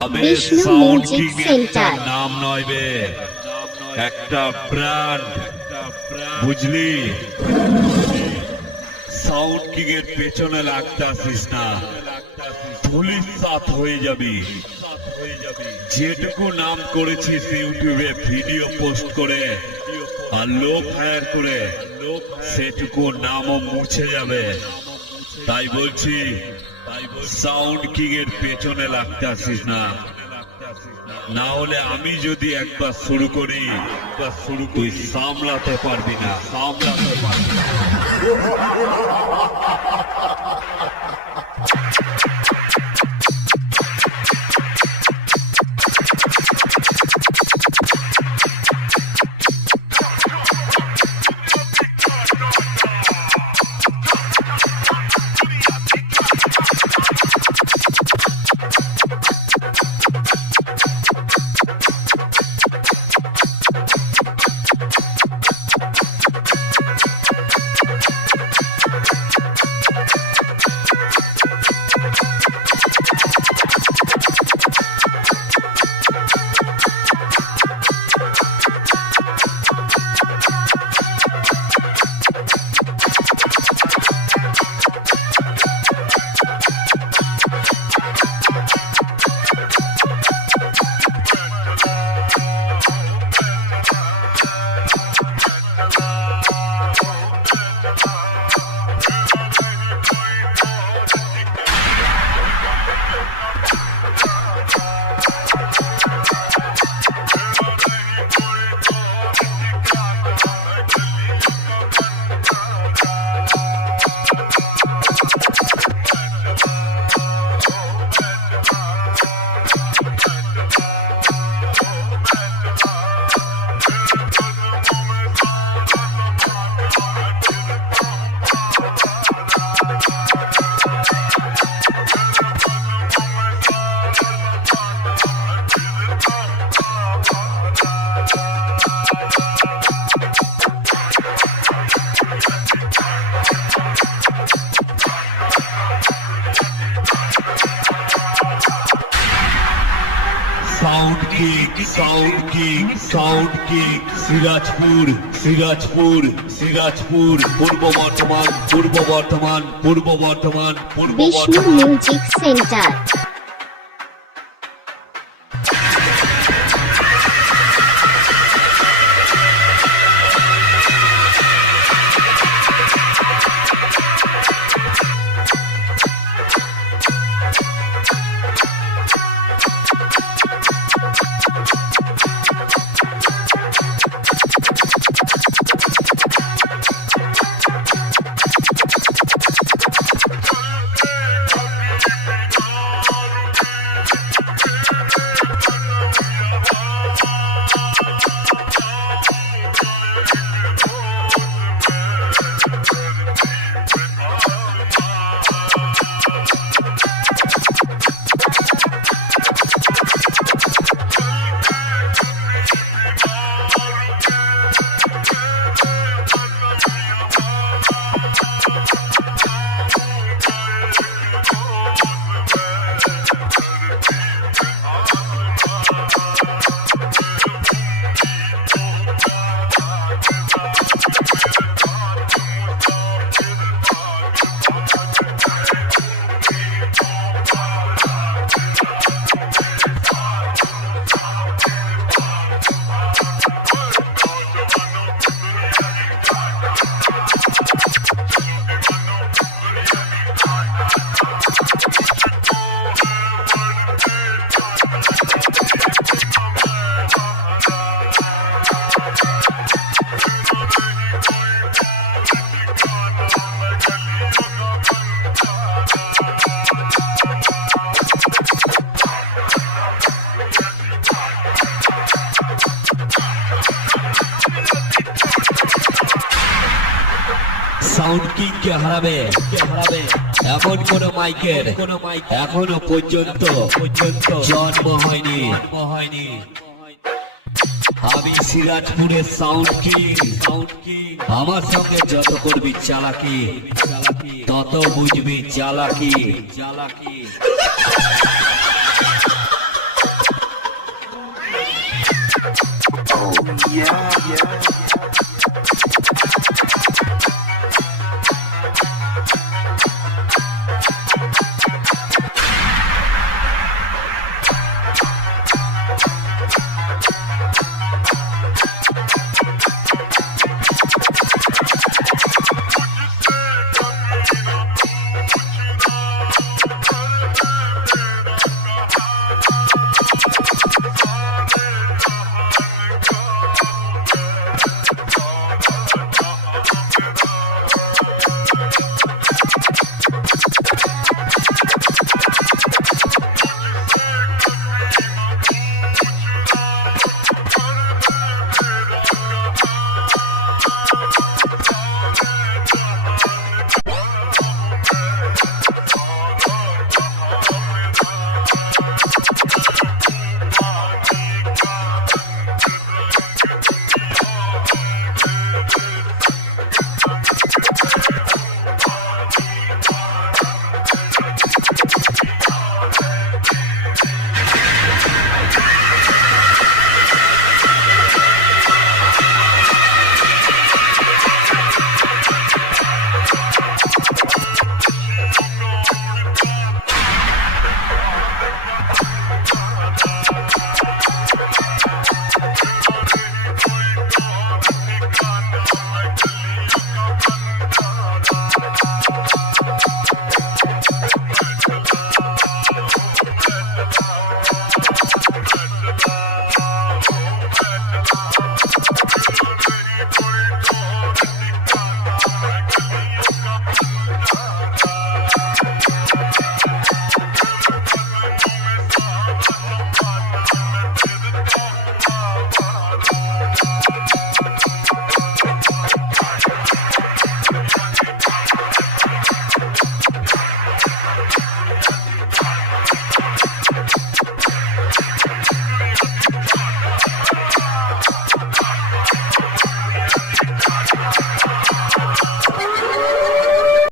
Vishnu music centre নাম নয় বে, একটা ব্র্যান্ড, বুঝলি? সাউন্ড কিং এর পেছনে লাগতে আসিস না, পুলিশ সাথ হয়ে যাবি। যেটুকু নাম করেছিস ইউটিউবে ভিডিও পোস্ট করে আর লোক হায়ার করে, সেটুকু নামও মুছে যাবে। তাই বলছি, সাউন্ড কিং এর পেছনে লাগতে আসিস না, না হলে আমি যদি একবার শুরু করি তুই সামলাতে পারবি না। Sound king Sirajpur Purba Bardhaman Bishnu music centre. Sound king কে হারাবে এমন কোন মাইকের এখনো পর্যন্ত জন্ম হয়নি। আমি সিরাজপুরের সাউন্ড কিং, আমার সঙ্গে যত করবি চালাকি তত বুঝবি চালাকি।